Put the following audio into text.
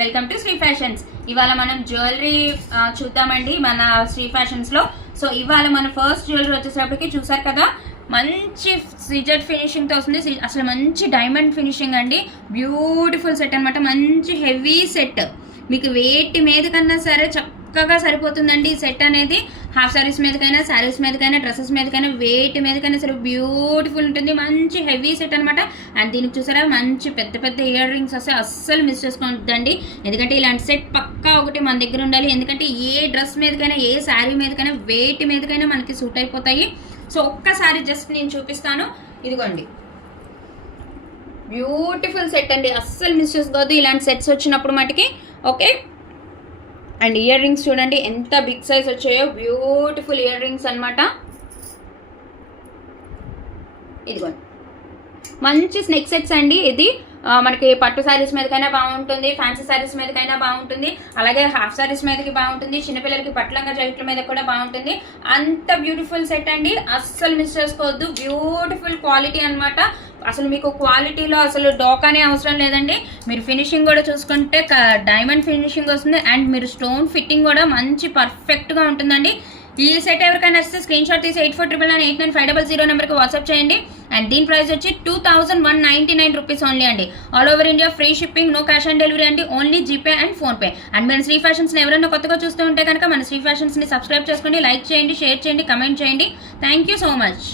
Welcome to Shri fashions. ఇవాళ మనం jewellery చూద్దామండి మన శ్రీ ఫ్యాషన్స్ లో. సో ఇవాళ మన ఫస్ట్ జ్యువెలరీ వచ్చేసరికి చూసారు కదా, మంచి సిజర్ ఫినిషింగ్ తో వస్తుంది. అసలు మంచి డైమండ్ ఫినిషింగ్ అండి, బ్యూటిఫుల్ సెట్ అనమాట. మంచి హెవీ సెట్, మీకు వేటి మీద కన్నా సరే చక్కగా సరిపోతుందండి ఈ సెట్ అనేది. హాఫ్ సారీస్ మీదకైనా, సారీస్ మీదకైనా, డ్రెస్సెస్ మీదకైనా, వేటి మీదకైనా సరే బ్యూటిఫుల్ ఉంటుంది. మంచి హెవీ సెట్ అనమాట. అండ్ దీనికి చూసారా మంచి పెద్ద పెద్ద ఇయర్ రింగ్స్ వస్తే అస్సలు మిస్ చేసుకోవద్దండి, ఎందుకంటే ఇలాంటి సెట్ పక్కా ఒకటి మన దగ్గర ఉండాలి. ఎందుకంటే ఏ డ్రెస్ మీదకైనా, ఏ శారీ మీదకైనా, వేటి మీదకైనా మనకి సూట్ అయిపోతాయి. సో ఒక్కసారి జస్ట్ నేను చూపిస్తాను. ఇదిగోండి, బ్యూటిఫుల్ సెట్ అండి, అస్సలు మిస్ చేసుకోవద్దు ఇలాంటి సెట్స్ వచ్చినప్పుడు మటుకి. ఓకే, అండ్ ఇయర్ రింగ్స్ చూడండి ఎంత బిగ్ సైజ్ వచ్చాయో, బ్యూటిఫుల్ ఇయర్ రింగ్స్ అనమాట. ఇదిగోండి మంచి స్నెక్ సెట్స్ అండి. ఇది మనకి పట్టు శారీస్ మీదకైనా బాగుంటుంది, ఫ్యాన్సీ శారీస్ మీదకైనా బాగుంటుంది, అలాగే హాఫ్ శారీస్ మీదకి బాగుంటుంది, చిన్నపిల్లలకి పట్లంగా జాకెట్ల మీద కూడా బాగుంటుంది. అంత బ్యూటిఫుల్ సెట్ అండి, అస్సలు మిస్ చేసుకోవద్దు. బ్యూటిఫుల్ క్వాలిటీ అనమాట. అసలు మీకు క్వాలిటీలో అసలు డోకానే అవసరం లేదండి. మీరు ఫినిషింగ్ కూడా చూసుకుంటే డైమండ్ ఫినిషింగ్ వస్తుంది. అండ్ మీరు స్టోన్ ఫిట్టింగ్ కూడా మంచి పర్ఫెక్ట్గా ఉంటుందండి. ఈ సెట్ ఎవరికైనా వస్తే స్క్రీన్ షాట్ తీసి 8499899500 నెంబర్కి వాట్సాప్ చేయండి. అండ్ దీని ప్రైస్ వచ్చి 2199 రూపీస్ ఓన్లీ అండి. All over India free shipping, no cash on delivery అండి, only GPay and PhonePe. And మన శ్రీ ఫ్యాషన్స్ని ఎవరైనా కొత్తగా చూస్తూ ఉంటే కనుక మన శ్రీ ఫ్యాషన్స్ని సబ్స్క్రైబ్ చేసుకోండి, లైక్ చేయండి, షేర్ చేయండి, కమెంట్ చేయండి. Thank you so much.